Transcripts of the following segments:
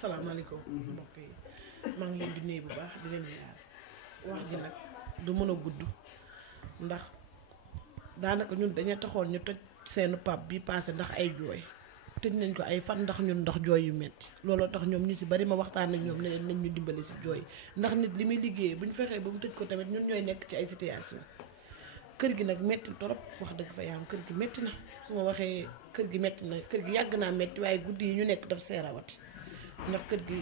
asalaamaaleykum mbokk yi maa ngi leen di nuyu bu baax di leen ziar wax ji nag du mën a gudd ndax daanaka ñun dañuy taxoon ñu toj seen pap bi passé ndax ay jooy tëj nañ ko ay fan ndax ñun ndax jooy yu metti looloo tax ñoom ñu si bari ma waxtaan ak ñoom ne leen nañ ñu dimbali si jooy ndax nit li muy liggéeyee bu ñu fexee ba mu tëj ko tamit ñun ñooy nekk ci ay situation kër gi nag metti torop wax dëgg fa yaam kër gi metti na su ma waxee kër gi metti na kër gi yàgg naa metti waaye guddi yi ñu nekk daf seerawati ndax kër gi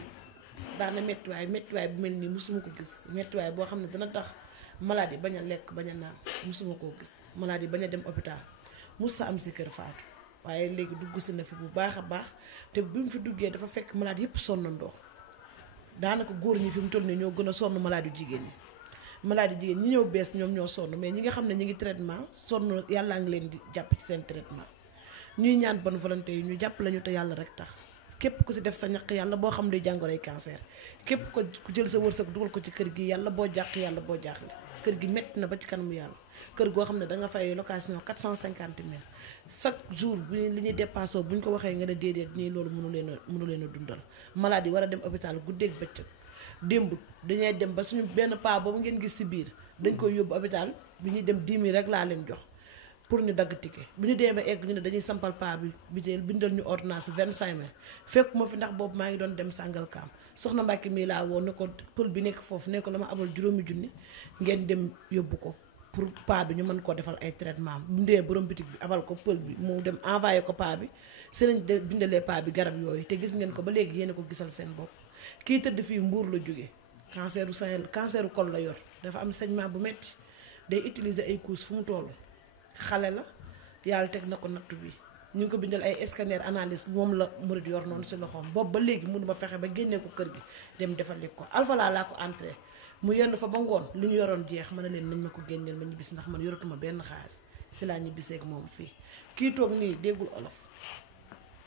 daana mettiwaay mettiwaay bu mel nii musuma ko gis mettiwaay boo xam ne dana tax malade yi bañ a lekk bañ a naan musuma koo gis malade yi bañ a dem hôpital mus sa am si kër faatu waaye léegi dugg si na fi bu baax a baax te bi mu fi duggee dafa fekk malade yépp sonnandoo daanaka góor ñi fi mu toll nii ñoo gën a sonn malade yu jigéen ñi malade yu jigéen ñi ñëw bees ñoom ñoo sonn mais ñi nga xam ne ñi ngi traitement sonn yàllaa ngi leen di jàpp ci seen traitement ñuy ñaan bonne volonté yi ñu jàpp lañu te yàlla rek tax képp ku si def sa ñaq yàlla boo xam ne jàngoroy cancer képp ko ku jël sa wërsëg dugal ko ci kër gi yàlla boo jàq yàlla boo jaaxle kër gi métti na ba ci kanamu yàlla kër goo xam ne danga fay location 450 000 chaque jour bu li ñuy dépassé bu ñu ko waxee nga ne déedéet ñii loolu mënu leen a dundal malade yi war a dem hôpital guddeeg bëccëg démb dañuy dem ba suñu benn paa boobu ngeen gis si biir dañ koy yóbbu hôpital bi ñuy dem 10 000 rek laa leen jox pour ñu dagg ticket bu ñu demee egg ñu ne dañuy sampal paa bi biteel bindal ñu ordonnance 25 000 fekk ma fi ndax boobu maa ngi doon dem Sàngalkaam soxna Mbàkke mii laa woo ne ko pël bi nekk foofu ne ko la ma abal juróomi junni ngeen dem yóbbu ko pour paa bi ñu mën koo defal ay traitement bu ndee borom bitig bi abal ko pël bi mu dem envoyé ko paa bi seen bindalee paa bi garab yooyu te gis ngeen ko ba léegi yéen a ko gisal seen bopp kii tëdd fii Mbuur la jógee canceru sein canceru col la yor dafa am saignement bu metti day utiliser ay couches fu mu toll xale la yàlla teg na ko nattu bi ñu ngi ko bindal ay scanner analyse moom la murid yor noonu si loxoom boobu ba léegi mënu ma fexe ba génnee ko kër gi dem defal ko alfalaa laa ko entré mu yenn fa ba ngoon li ñu yoroon jeex ma ne leen nañ ma ko génneel ma ñibbisi ndax man yoratuma benn xaalis si laa ñibbiseeg moom fii kii toog nii déggul olof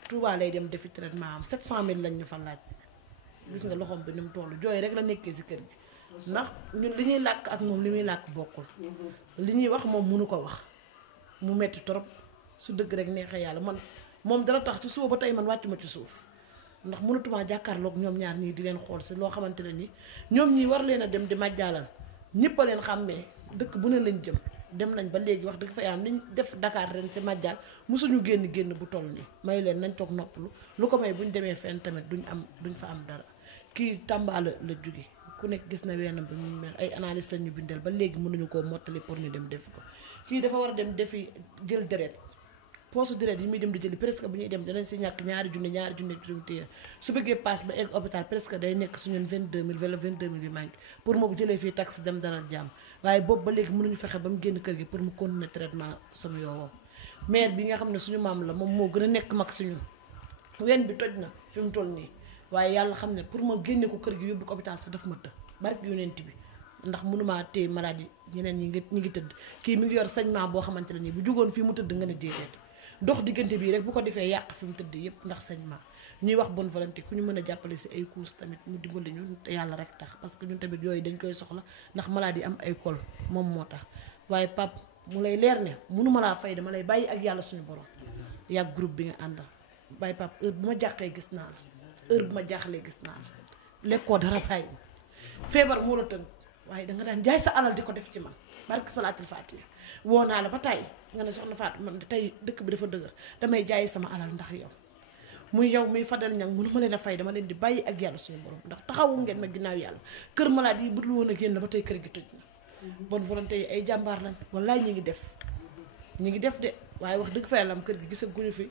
Touba lay dem defi traitement am 700 000 lañ ñu fa laaj gis nga loxoom bi ni mu toll jooy rek la nekkee si kër gi ndax ñun li ñuy làkk ak moom li muy làkk bokkul li ñuy wax moom mënu ko wax mu metti trop su dëgg rek neexee yàlla man moom dara tax ci suba ba tey man wàccuma ci suuf ndax mënatumaa jàkkaarloog ñoom ñaar ñii di leen xool si loo xamante ne ni ñoom ñii war leen a dem di majjaalal ñëpp a leen xàmmee dëkk bu ne lañ jëm dem nañ ba léegi wax dëgg fa yàlla niñ def Dakar ren si majjaal mosuñu génn bu toll nii may leen nañ toog noppalu lu ko may bu ñu demee fenn tamit duñ fa am dara kii Tamba la jóge ku nekk gis na weenam bi mu mel ay analyse lañ ñu bindal ba léegi mënuñu koo mottali pour ñu dem defi ko kii dafa war a dem defi jël deret poosu deret yi muy dem di jëli presque bu ñuy dem danañ si ñàkk ñaari junni téye su bëggee paas ba egg hôpital presque day nekk suñu 22 000 wala 22 000 yu manqué pour moo jëlee fii taxi dem dalal jàmm waaye boobu ba léegi mënuñu fexe ba mu génn kër gi pour mu continuer traitement sama yoowoo maire bi nga xam ne suñu maam la moom moo gën a nekk mag si ñun wen bi toj na fi mu toll nii waaye yàlla xam ne pour ma génne ko kër gi yóbbu ko hôpital sax daf ma të barke yonent bi ndax mënumaa téye maladie ñeneen ñi ngi tëdd kii mi ngi yor saignement boo xamante ne nii bu jugoon fii mu tëdd nga ne déedéet dox diggante bii rek bu ko defee yàq fi mu tëdd yépp ndax saignement ñuy wax bonne volonté ku ñu mën a jàppale si ay couches tamit mu dimbali ñu te yàlla rek tax parce que ñun tamit yooyu dañ koy soxla ndax maladie am ay col moom moo tax waaye pap mu lay leer ne mënuma laa fay dama lay bàyyi ak yàlla suñu borom yàgg groupe bi nga àndal bàyyi pap heure bu ma jàqee gis naa la heure bu ma jaaxlee gis naa la lekkoo dara bàyyi feebar moo la tënk waaye danga daan jaay sa alal di ko def ci man barke salaatul faatiha woo naa la ba tey nga ne soxna Fatou man tey dëkk bi dafa dëgër damay jaay sama alal ndax yow muy yow muy Fadel ñang mënu ma leen a fay dama leen di bàyyi ak yàlla suñu borom ndax taxawu ngeen ma ginnaaw yàlla kër malade yi budul woon ak yéen la ba tey kër gi tëj na bonne volonté yi ay jàmbaar lañ wallaay ñi ngi def de waaye wax dëgg fa yàlla am kër gi gisaguñu fi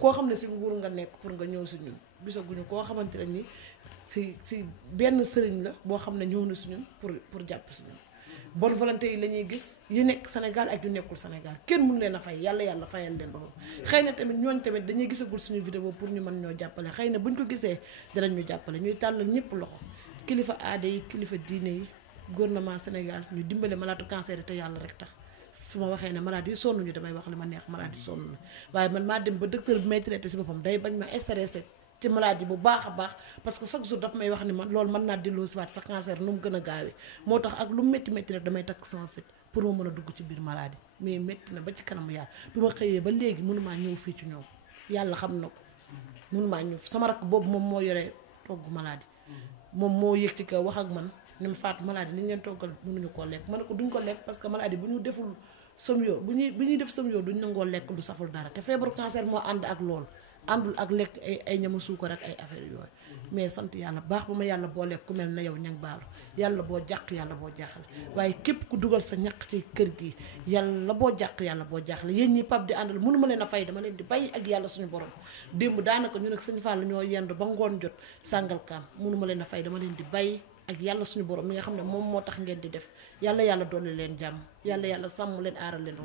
koo xam ne si nguur nga nekk pour nga ñëw si ñun gisaguñu koo xamante ne ni si benn sëriñ la boo xam ne ñëw na si ñun pour jàpp si ñun bonne volonté yi la ñuy gis yu nekk Sénégal ak yu nekkul Sénégal kenn mënu leen a fay yàlla fayal leen ba xëy na tamit ñooñ tamit dañuy gisagul suñu vidéo pour ñu mën ñoo jàppale xëy na buñ ko gisee danañ ñu jàppale ñuy tàllal ñëpp loxo kilifa aada yi kilifa diine yi gouvernement Sénégal ñu dimbale malade cancer yi te yàlla rek tax su ma waxee ne malade yi sonn ñu damay wax li ma neex malade yi sonn na waaye man maa dem ba docteur bi may traité si boppam day bañ ma stressé ci maladie bu baax a baax parce que chaque jour daf may wax ni man loolu mën naa delloo si waat sa cancer nu mu gën a gaawee moo tax ak lu métti rek damay takk sama fit pour ma mën a dugg ci biir maladie mais métti na ba ci kanam yàlla bi ma xëyee ba léegi mënumaa ñëw fii ci ñoom yàlla xam na ko mënumaa ñëw sama rakk boobu moom moo yore togg maladie moom moo yëg ci kaw wax ak man ni mu faatu maladie ni ñu leen toggal mënuñu koo lekk ma ne ko duñ ko lekk parce que maladie bu ñu deful somyo bu ñuy def somyo duñ nangoo lekk lu saful dara te feebaru cancer moo ànd ak loolu àndul ak lekk ay ñama suukar ak ay affaire yooyu mais sant yàlla baax ba ma yàlla boo lekk ku mel na yow ñang baalu yàlla boo jàq yàlla boo jaaxle waaye képp ku dugal sa ñaq ci kër gi yàlla boo jàq yàlla boo jaaxle yéen ñi pap di àndal mënu ma leen a fay dama leen di bàyyi ak yàlla suñu borom démb daanaka ñu nag sëñ Fall ñoo yendu ba ngoon jot sàngal kaam mënu ma leen a fay dama leen di bàyyi ak yàlla suñu borom mi nga xam ne moom moo tax ngeen di def yàlla dolli leen jàmm yàlla sàmm leen aaral leen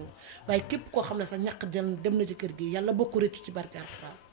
waaye képp koo xam ne sa ñaq dem na ci kër gi yàlla boo ko rëccu ci barke Alxuraan